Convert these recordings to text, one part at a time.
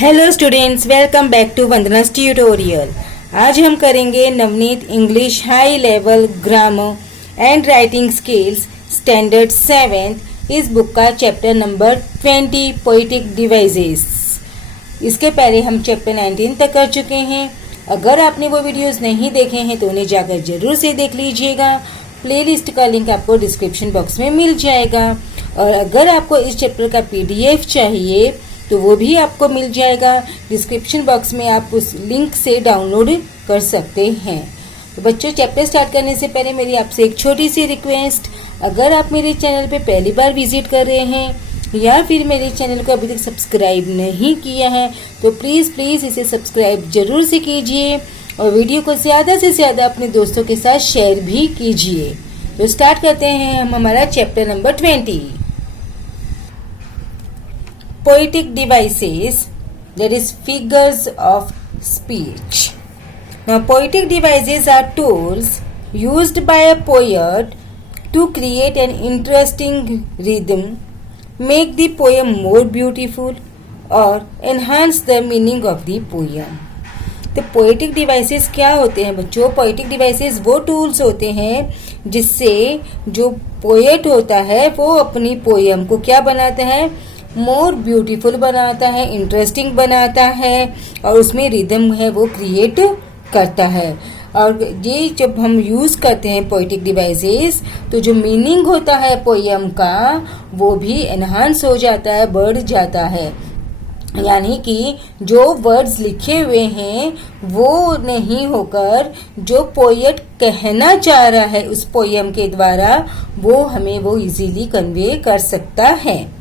Hello students, welcome back to वंदना's tutorial. आज हम करेंगे Navneet English high level grammar and writing skills standard 7 इस बुक का चैप्टर नंबर 20 पोएटिक डिवाइसेस। इसके पहले हम चैप्टर 19 तक कर चुके हैं। अगर आपने वो वीडियोस नहीं देखे हैं तो उन्हें जाकर जरूर से देख लीजिएगा। प्लेलिस्ट का लिंक आपको डिस्क्रिप्शन बॉक्स में मिल जाएगा। और अगर आपको इस चैप्टर का PDF चाहिए तो वो भी आपको मिल जाएगा। डिस्क्रिप्शन बॉक्स में आप उस लिंक से डाउनलोड कर सकते हैं। तो बच्चों, चैप्टर स्टार्ट करने से पहले मेरी आपसे एक छोटी सी रिक्वेस्ट, अगर आप मेरे चैनल पे पहली बार विजिट कर रहे हैं या फिर मेरे चैनल को अभी तक सब्सक्राइब नहीं किया है तो प्लीज़ इसे सब्सक्राइब जरूर से कीजिए और वीडियो को ज़्यादा से ज़्यादा अपने दोस्तों के साथ शेयर भी कीजिए। तो स्टार्ट करते हैं हम हमारा chapter number 20 poetic devices, that is figures of speech. Now poetic devices are tools used by a poet to create an interesting rhythm, make the poem more beautiful or enhance the meaning of the poem. तो poetic devices क्या होते हैं बच्चों? Poetic devices वो tools होते हैं जिससे जो पोएट होता है वो अपनी पोएम को क्या बनाता है, मोर ब्यूटीफुल बनाता है, इंटरेस्टिंग बनाता है और उसमें रिदम है वो क्रिएट करता है। और ये जब हम यूज़ करते हैं पोएटिक डिवाइसेस तो जो मीनिंग होता है पोएम का वो भी एनहांस हो जाता है, बढ़ जाता है। यानी कि जो वर्ड्स लिखे हुए हैं वो नहीं होकर जो पोएट कहना चाह रहा है उस पोएम के द्वारा वो हमें वो इजीली कन्वे कर सकता है।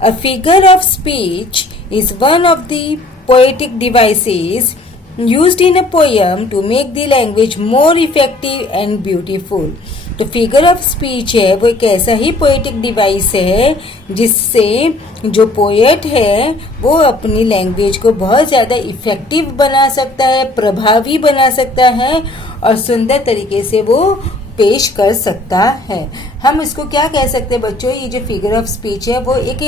A figure of speech is one of the poetic devices used in a poem to make the language more effective and beautiful. तो फिगर ऑफ स्पीच है वो एक ऐसा ही पोएटिक डिवाइस है जिससे जो पोएट है वो अपनी लैंग्वेज को बहुत ज़्यादा इफेक्टिव बना सकता है, प्रभावी बना सकता है और सुंदर तरीके से वो पेश कर सकता है। हम इसको क्या कह सकते हैं बच्चों? ये जो फिगर ऑफ स्पीच है वो एक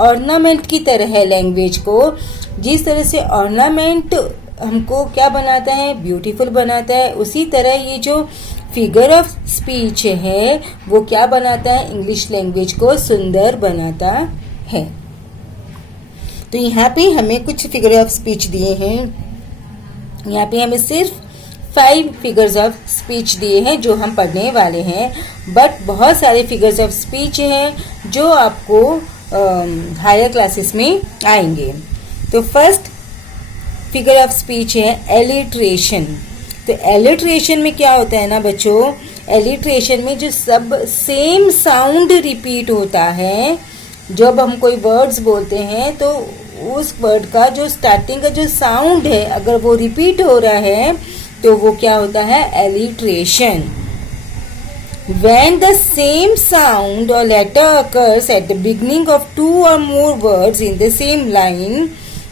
ऑर्नामेंट की तरह है लैंग्वेज को। जिस तरह से ऑर्नामेंट हमको क्या बनाता है, ब्यूटीफुल बनाता है, उसी तरह ये जो फिगर ऑफ स्पीच है वो क्या बनाता है, इंग्लिश लैंग्वेज को सुंदर बनाता है। तो यहाँ पे हमें कुछ फिगर ऑफ स्पीच दिए हैं। यहाँ पे हमें सिर्फ 5 फिगर्स ऑफ स्पीच दिए हैं जो हम पढ़ने वाले हैं, बट बहुत सारे फिगर्स ऑफ स्पीच हैं जो आपको हायर क्लासेस में आएंगे। तो फर्स्ट फिगर ऑफ स्पीच है एलिट्रेशन। तो एलिट्रेशन में क्या होता है ना बच्चों, एलिट्रेशन में जो सब सेम साउंड रिपीट होता है। जब हम कोई वर्ड्स बोलते हैं तो उस वर्ड का जो स्टार्टिंग का जो साउंड है अगर वो रिपीट हो रहा है तो वो क्या होता है, alliteration. When the same sound or letter occurs at the beginning of 2 or more words in the same line,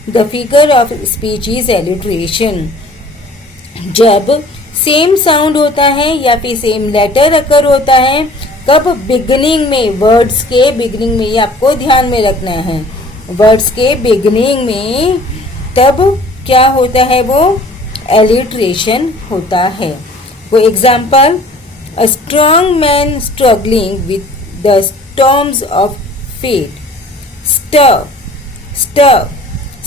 the figure of speech is alliteration. जब सेम साउंड होता है या फिर सेम लेटर अकर होता है, कब? बिगिनिंग में, वर्ड्स के बिगिनिंग में। ये आपको ध्यान में रखना है, वर्ड्स के बिगिनिंग में तब क्या होता है, वो एलिट्रेशन होता है। वो example, A strong man struggling with the storms of fate. Stir, stir,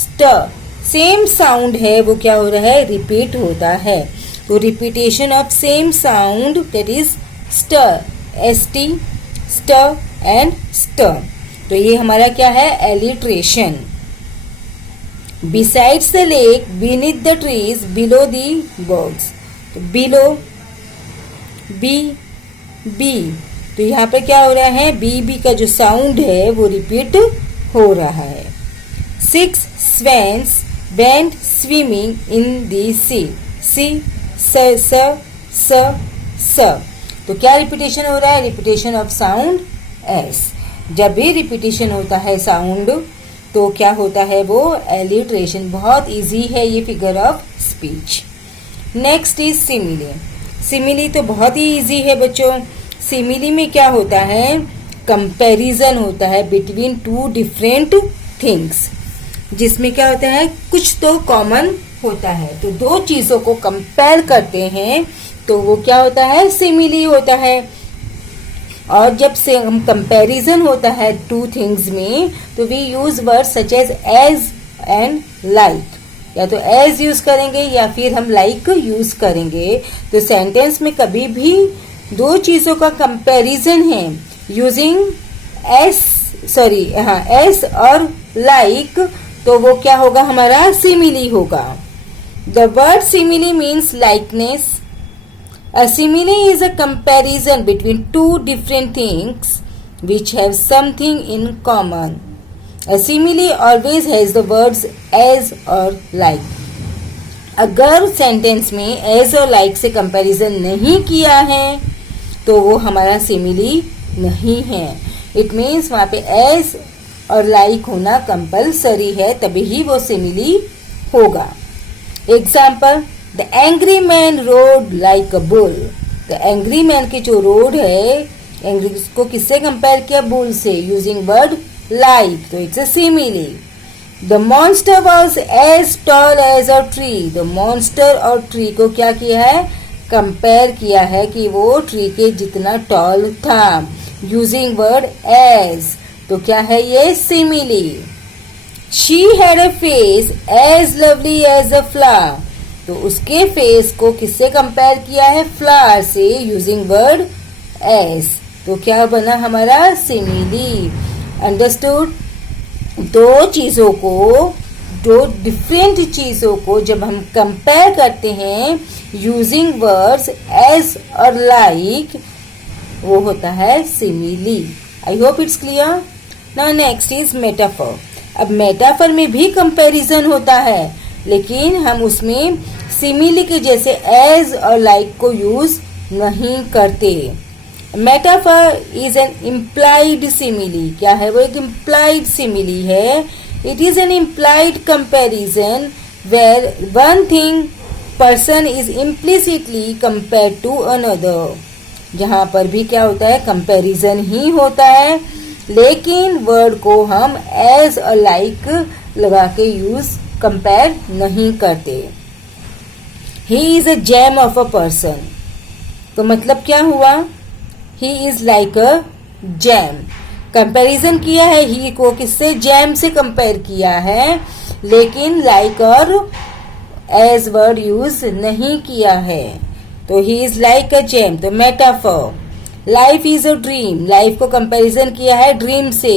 stir. Same sound है वो क्या हो रहा है, रिपीट होता है। तो repetition of same sound that is ster, ST, ster and ster. तो ये हमारा क्या है, alliteration. Besides the lake, beneath the trees, below the bogs. तो below, बी, तो यहाँ पे क्या हो रहा है, बी का जो साउंड है वो रिपीट हो रहा है। 6 swans went swimming in the sea. स। तो क्या रिपीटेशन हो रहा है, रिपीटेशन ऑफ साउंड एस। जब भी रिपीटेशन होता है साउंड तो क्या होता है, वो एलिट्रेशन। बहुत इजी है ये figure of speech. Next is simile. Simile तो बहुत ही इजी है बच्चों। सिमिली में क्या होता है, कंपैरिजन होता है बिटवीन 2 डिफरेंट थिंग्स। जिसमें क्या होता है, कुछ तो कॉमन होता है। तो दो चीजों को कंपेयर करते हैं तो वो क्या होता है, सिमिली होता है। और जब से हम कंपैरिजन होता है टू थिंग्स में, तो we use word such as and like, या तो एज यूज करेंगे या फिर हम लाइक यूज करेंगे। तो सेंटेंस में कभी भी दो चीजों का कंपैरिजन है यूजिंग एस और लाइक, तो वो क्या होगा, हमारा सिमिली होगा। The word simile means likeness. A simile is a comparison between two different things which have something in common. A simile always has the words as or like. अगर sentence में as और like से comparison नहीं किया है तो वो हमारा सिमिली नहीं है। इट मीन्स वहाँ पे as और like होना कंपलसरी है, तभी ही वो सिमिली होगा। Example, the angry main road like a bull. The angry man की जो रोड है, एंग्री को किससे कंपेयर किया, बुल से, यूजिंग वर्ड लाइक, तो it's a simile. The monster was as tall as a tree. The monster और tree को क्या किया है, कंपेयर किया है कि वो ट्री के जितना टॉल था, यूजिंग वर्ड एज, तो क्या है ये, simile. She had a face as lovely as a flower. तो उसके फेस को किससे कंपेयर किया है, फ्लावर से, यूजिंग वर्ड एज, तो क्या बना हमारा, सिमिली। अंडरस्टूड। दो चीजों को, दो डिफरेंट चीजों को जब हम कंपेयर करते हैं यूजिंग वर्ड्स एज और लाइक, वो होता है simile. I hope it's clear. Now next is metaphor. अब मेटाफर में भी कंपैरिजन होता है, लेकिन हम उसमें सिमिली के जैसे एज और लाइक को यूज नहीं करते। Metaphor is an implied simile. क्या है वो, एक इम्प्लाइड सिमिली है। It is an implied comparison where one thing person is implicitly compare to another. जहां पर भी क्या होता है, कंपैरिजन ही होता है, लेकिन वर्ड को हम एज और लाइक लगा के यूज कंपेयर नहीं करते। He is a gem of a person. तो मतलब क्या हुआ, he is like a gem. Comparison किया है ही को किससे, जैम से कंपेयर किया है, लेकिन लाइक और एज वर्ड यूज नहीं किया है। तो he is like a jam, तो metaphor. Life is a dream. Life को कंपैरिजन किया है ड्रीम से,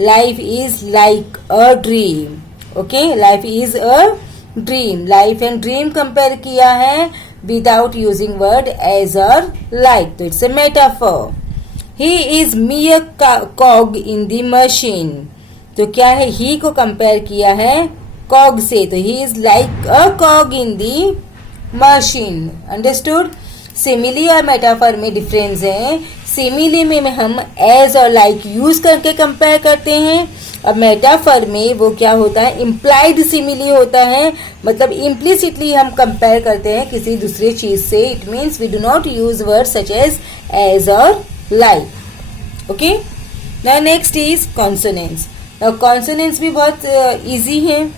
life is like a dream. Okay, life is a dream. Life and dream compare किया है विदाउट यूजिंग वर्ड एज और like, तो it's a metaphor. He is mere cog in the machine. तो क्या है, ही को कंपेयर किया है कॉग से, तो he is like a कॉग in the machine. Understood. Simile और मेटाफर में डिफरेंस है। सिमिली में हम एज और लाइक यूज करके कंपेयर करते हैं, और मेटाफर में वो क्या होता है, इम्प्लाइड सिमिली होता है, मतलब इम्प्लिसिटली हम कंपेयर करते हैं किसी दूसरे चीज से। It means we do not use word such as और like. Okay, now next is consonants. Now consonants भी बहुत इजी है।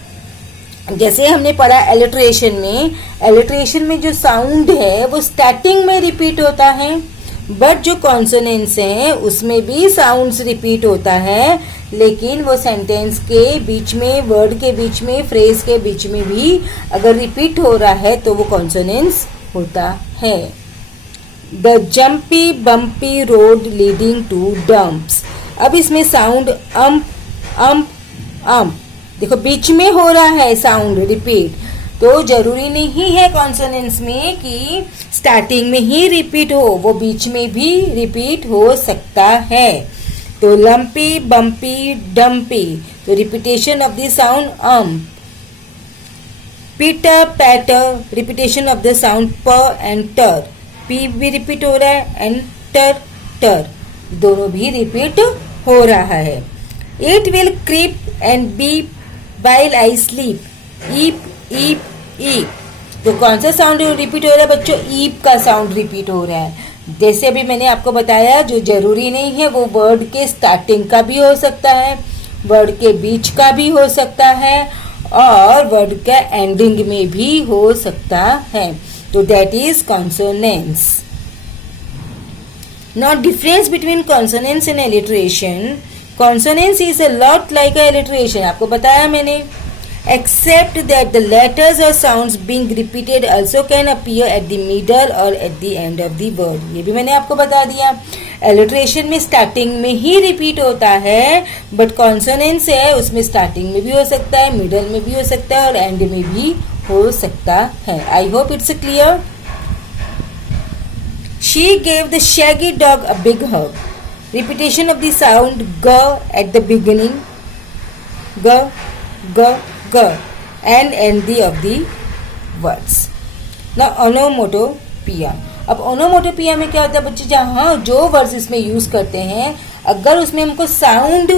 जैसे हमने पढ़ा एलिट्रेशन में, एलिट्रेशन में जो साउंड है वो स्टार्टिंग में रिपीट होता है, बट जो कॉन्सोनेंट्स हैं उसमें भी साउंड्स रिपीट होता है, लेकिन वो सेंटेंस के बीच में, वर्ड के बीच में, फ्रेज के बीच में भी अगर रिपीट हो रहा है तो वो कॉन्सोनेंट्स होता है। The jumpy bumpy road leading to dumps. अब इसमें साउंड अम्प देखो बीच में हो रहा है साउंड रिपीट, तो जरूरी नहीं है कॉन्सोनेंट्स में कि स्टार्टिंग में ही रिपीट हो, वो बीच में भी रिपीट हो सकता है। तो लंपी बम्पी डम्पी, तो repetition of the sound pitter patter, repetition of the sound प एंड टर, पी भी रिपीट हो रहा है एंड टर दोनों भी रिपीट हो रहा है। It will creep and beep while I sleep, eep eep eep. तो कौन सा साउंड रिपीट हो रहा है बच्चों, ईप का साउंड रिपीट हो रहा है। जैसे अभी मैंने आपको बताया, जो जरूरी नहीं है वो वर्ड के स्टार्टिंग का भी हो सकता है, वर्ड के बीच का भी हो सकता है और वर्ड का एंडिंग में भी हो सकता है. तो that is consonance. Now difference between consonants and alliteration. Consonants is a lot like a alliteration. आपको बताया मैंने. Except that the letters or sounds being repeated also can appear at the middle or at the end of the word. ये भी मैंने आपको बता दिया. Alliteration में स्टार्टिंग में ही रिपीट होता है, बट कॉन्सोनेंस है उसमें स्टार्टिंग में भी हो सकता है, मिडल में भी हो सकता है और एंड में भी हो सकता है. आई hope it's clear. She gave the shaggy dog a big hug. Repetition of the sound g at the beginning, g, g, g, and end of the words. Now onomatopoeia. अब onomatopoeia में क्या होता है बच्चे, जहाँ जो वर्ड्स इसमें use करते हैं अगर उसमें हमको साउंड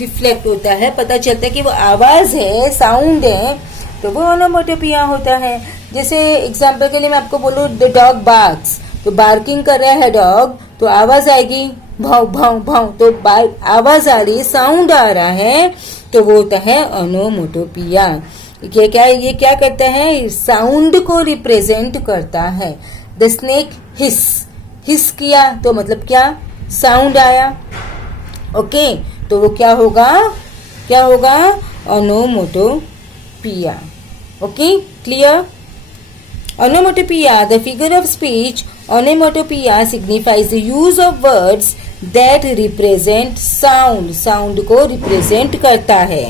रिफ्लेक्ट होता है, पता चलता है कि वो आवाज है, साउंड है, तो वो onomatopoeia होता है. जैसे एग्जाम्पल के लिए मैं आपको बोलूँ द डॉग बार्क्स, तो बार्किंग कर रहा है डॉग, तो आवाज आएगी भाव भाव भाव, तो आवाज आ रही, साउंड आ रहा है, तो वो होता है ओनोमोटोपिया. ये क्या करता है, साउंड को रिप्रेजेंट करता है. द स्नेक हिस किया तो मतलब क्या, साउंड आया. ओके, तो वो क्या होगा onomatopoeia. Okay, clear. Onomatopoeia, the figure of speech. Onomatopoeia signifies the use of words that represent sound. Sound को represent करता है.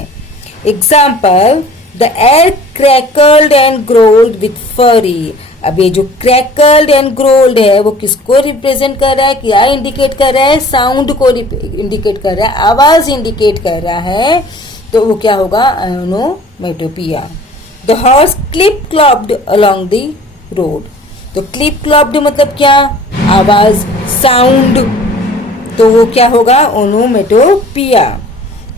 Example, the air crackled and growled with fury. अब ये जो crackled and growled है वो किसको represent कर रहा है, क्या indicate कर रहा है, sound को indicate कर रहा है, आवाज indicate कर रहा है, तो वो क्या होगा, onomatopoeia. The horse clip-clopped along the road. तो clip-clopped मतलब क्या, आवाज, साउंड, तो वो क्या होगा, onomatopoeia.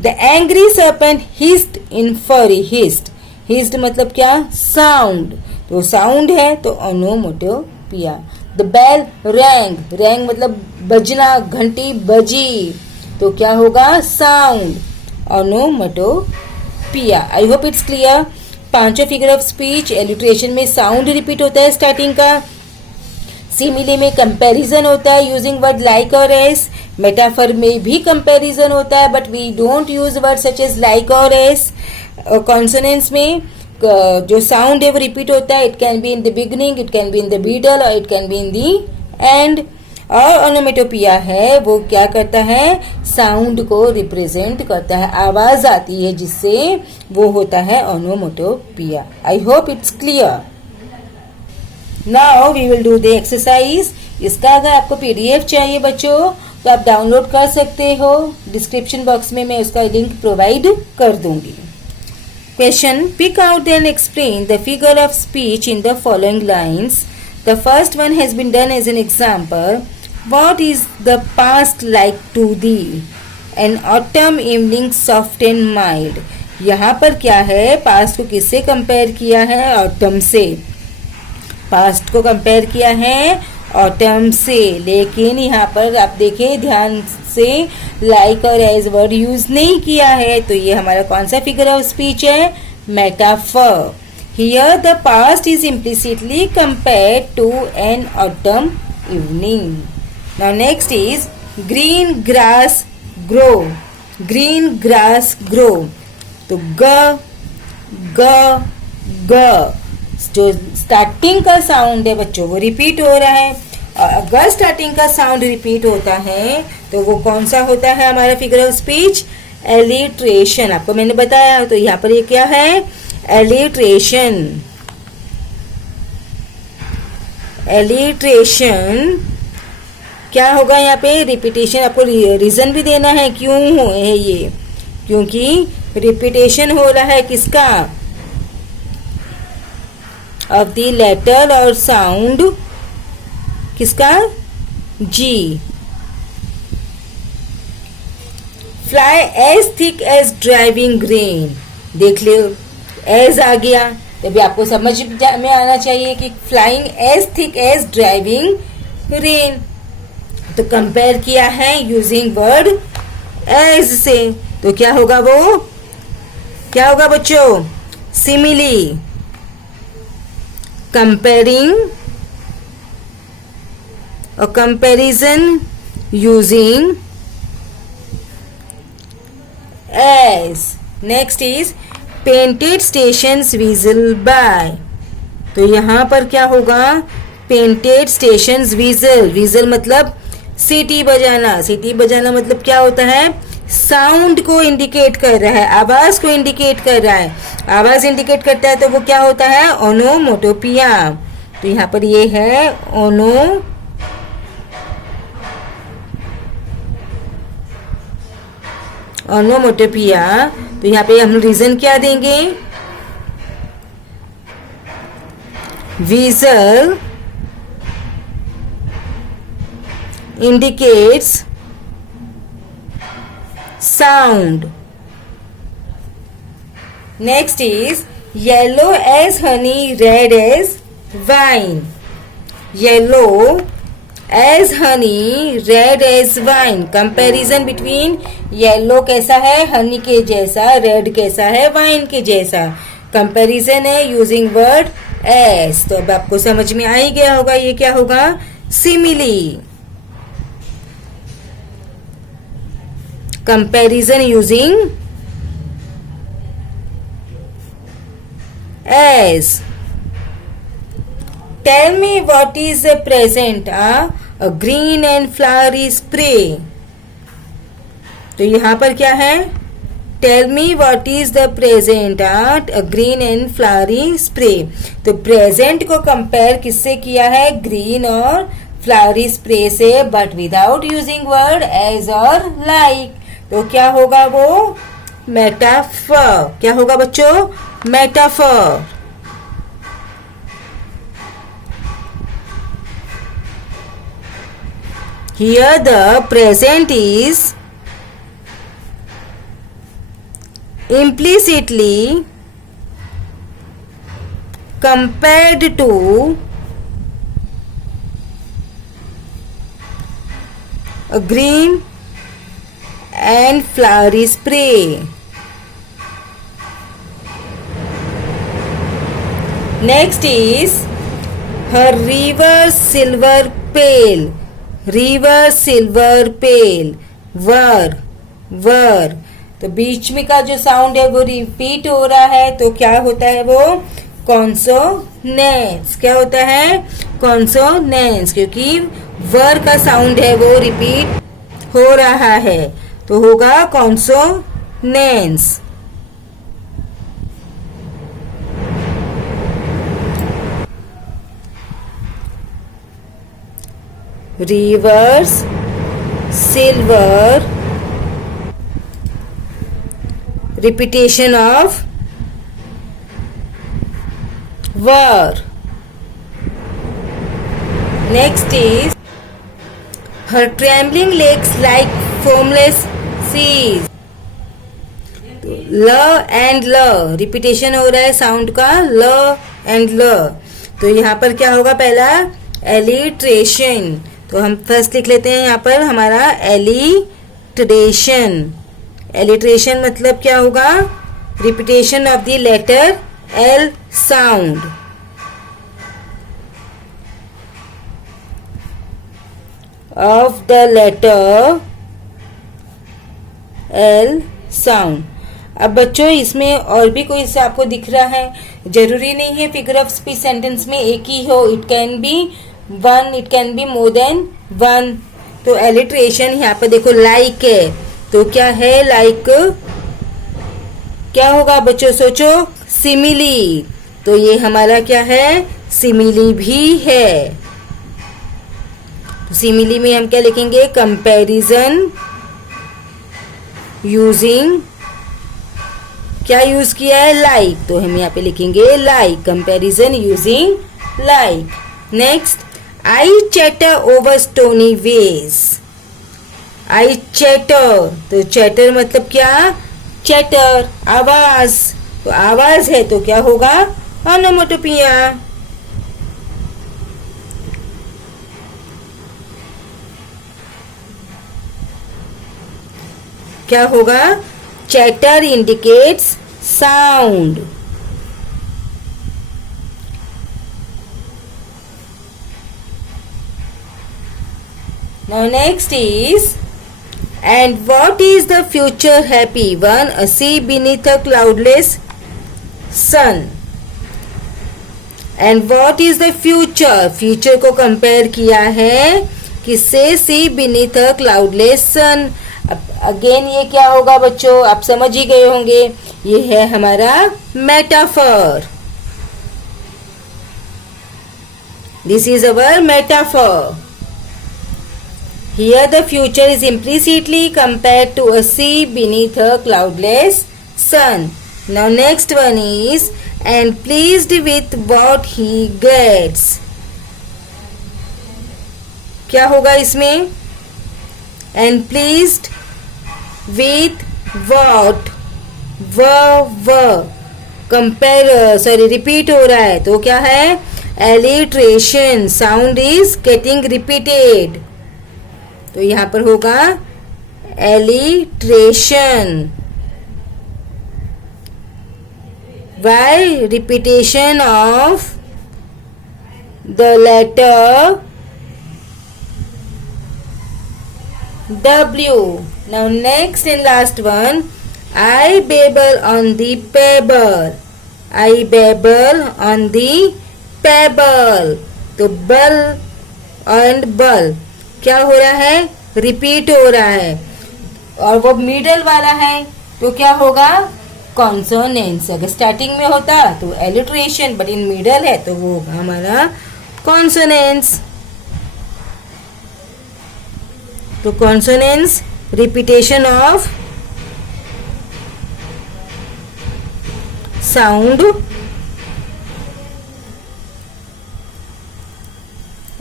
The angry serpent hissed in fury. Hissed मतलब क्या, साउंड, तो साउंड है तो onomatopoeia. The bell rang मतलब बजना, घंटी बजी, तो क्या होगा, sound, onomatopoeia. I hope it's clear. पांचों फिगर ऑफ स्पीच. एलिट्रेशन में साउंड रिपीट होता है स्टार्टिंग का. सिमिली में कंपैरिजन होता है यूजिंग वर्ड लाइक और एस. मेटाफर में भी कंपैरिजन होता है but we don't use word such as like और एस. कॉन्सोनेंट्स में जो साउंड है वो रिपीट होता है. It can be in the beginning, it can be in the middle और it can be in the end. और ओनोमेटोपिया है वो क्या करता है, साउंड को रिप्रेजेंट करता है, आवाज आती है जिससे वो होता है onomatopoeia. I hope it's clear. Now we will do the exercise. इसका अगर आपको पीडीएफ चाहिए बच्चों तो आप डाउनलोड कर सकते हो. डिस्क्रिप्शन बॉक्स में मैं उसका लिंक प्रोवाइड कर दूंगी. Question, pick out and explain the figure of speech in the following lines. The first one has been done as an example. What is the past like to thee? An autumn evening soft and mild. यहाँ पर क्या है, past को किससे compare किया है, autumn से. Past को कंपेयर किया है ऑटम से, लेकिन यहाँ पर आप देखें ध्यान से लाइक और एज वर्ड यूज नहीं किया है, तो ये हमारा कौन सा फिगर ऑफ स्पीच है, metaphor. Here the past is implicitly compared to an autumn evening. Now next is green grass grow. Green grass grow. तो ग जो स्टार्टिंग का साउंड है बच्चों वो रिपीट हो रहा है. और अगर स्टार्टिंग का साउंड रिपीट होता है तो वो कौन सा होता है हमारा फिगर ऑफ स्पीच, एलिट्रेशन. आपको मैंने बताया. तो यहाँ पर ये क्या है, एलिट्रेशन. एलिट्रेशन क्या होगा यहाँ पे, रिपीटेशन. आपको रीजन भी देना है क्यों है ये, क्योंकि रिपीटेशन हो रहा है किसका, ऑफ द लेटर और साउंड किसका, जी. Fly as thick as driving rain. देख लो एज आ गया, तभी आपको समझ में आना चाहिए कि flying as thick as driving rain. तो कंपेयर किया है यूजिंग वर्ड एज से. तो क्या होगा वो, क्या होगा बच्चों, सिमिली। कंपेयरिंग और comparison using as. Next is painted stations vigil by. तो यहां पर क्या होगा, पेंटेड स्टेशंस विजिल, विजिल मतलब सीटी बजाना। सीटी बजाना मतलब क्या होता है, साउंड को इंडिकेट कर रहा है, आवाज को इंडिकेट कर रहा है। आवाज इंडिकेट करता है तो वो क्या होता है, ओनोमोटोपिया। तो यहाँ पर ये है ओनोमोटोपिया। तो यहाँ पे हम रीजन क्या देंगे, vigil indicates sound. Next is yellow as honey, red as wine. Yellow as honey, red as wine. Comparison between yellow कैसा है, honey के जैसा, red कैसा है, wine के जैसा. Comparison है using word as. तो अब आपको समझ में आ ही गया होगा ये क्या होगा, simile. Comparison using as. Tell me what is the present, a green and flowery spray. तो यहाँ पर क्या है, Tell me what is the present, a green and flowery spray. तो present को compare किससे किया है, green और flowery spray से, but without using word as or like. तो क्या होगा वो, मेटाफर। क्या होगा बच्चों, metaphor. Here the present is implicitly compared to a green and flowery spray. Next is her river silver pale. River silver pale. वर। तो बीच में का जो साउंड है वो रिपीट हो रहा है, तो क्या होता है वो, कॉन्सोनेंस। क्या होता है, कॉन्सोनेंस, क्योंकि वर का साउंड है वो रिपीट हो रहा है, तो होगा consonance. Reverse silver, repetition of were. Next is her trembling legs like foamless seas. ल एंड ल, रिपीटेशन हो रहा है साउंड का, ल एंड ल। तो यहाँ पर क्या होगा, पहला एलिट्रेशन। तो हम फर्स्ट लिख लेते हैं यहाँ पर हमारा एलिट्रेशन। एलिट्रेशन मतलब क्या होगा, repetition of the letter L sound. of the letter L sound। अब बच्चों इसमें और भी कोई से आपको दिख रहा है, जरूरी नहीं है फिगर ऑफ स्पीच सेंटेंस में एक ही हो, it can B one, it can be more than one. तो एलिट्रेशन यहाँ पर देखो लाइक है, तो क्या है लाइक, क्या होगा बच्चों सोचो, सिमिली। तो ये हमारा क्या है, सिमिली भी है। सिमिली में हम क्या लिखेंगे, कंपैरिजन यूजिंग, क्या यूज किया है, लाइक। तो हम यहाँ पे लिखेंगे like, comparison using like. Next, I chatter over stony ways. I chatter, तो चैटर मतलब क्या, चैटर आवाज, तो आवाज है तो क्या होगा, ओनोमोटोपिया। क्या होगा, chatter indicates sound. Now next is, and what is the future happy one? A sea beneath a cloudless sun. And what is the future? Future को कंपेयर किया है किससे? सी बीनीथ अ क्लाउडलेस सन. अगेन ये क्या होगा बच्चों? आप समझ ही गए होंगे, ये है हमारा metaphor. This is our metaphor. Here the future is implicitly compared to a sea beneath a cloudless sun. Now next one is, and pleased with what he gets. क्या होगा इसमें? And pleased with what? Repeat हो रहा है तो क्या है? Alliteration. Sound is getting repeated. तो यहां पर होगा alliteration. By repetition of the letter W. Now next and last one, I babble on the pebble. I babble on the pebble. तो bell and ball क्या हो रहा है? रिपीट हो रहा है. और वो मिडल वाला है तो क्या होगा? कॉन्सोनेंट्स. अगर स्टार्टिंग में होता तो एलिट्रेशन, बट इन मिडल है तो वो होगा हमारा कॉन्सोनेंट्स. तो consonants repetition of sound.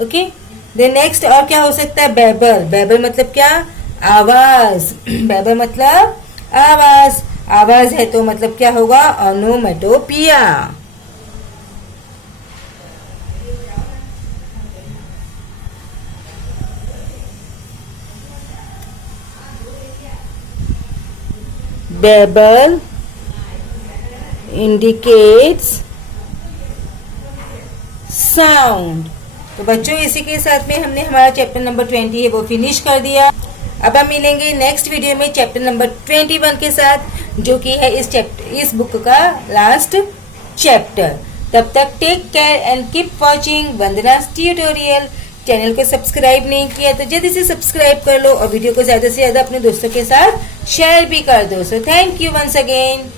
Okay. Then next और क्या हो सकता है? बेबल. बेबल मतलब क्या? आवाज. बेबल मतलब आवाज. आवाज है तो मतलब क्या होगा? ओनोमेटोपिया. Babble indicates sound. तो बच्चों इसी के साथ में हमने हमारा चैप्टर नंबर 20 है वो फिनिश कर दिया. अब हम मिलेंगे नेक्स्ट वीडियो में चैप्टर नंबर 21 के साथ, जो कि है इस बुक का लास्ट चैप्टर. तब तक take care and keep watching Vandana's tutorial. Channel को सब्सक्राइब नहीं किया तो जल्दी से सब्सक्राइब कर लो और वीडियो को ज्यादा से ज्यादा अपने दोस्तों के साथ शेयर भी कर दो. So thank you once again.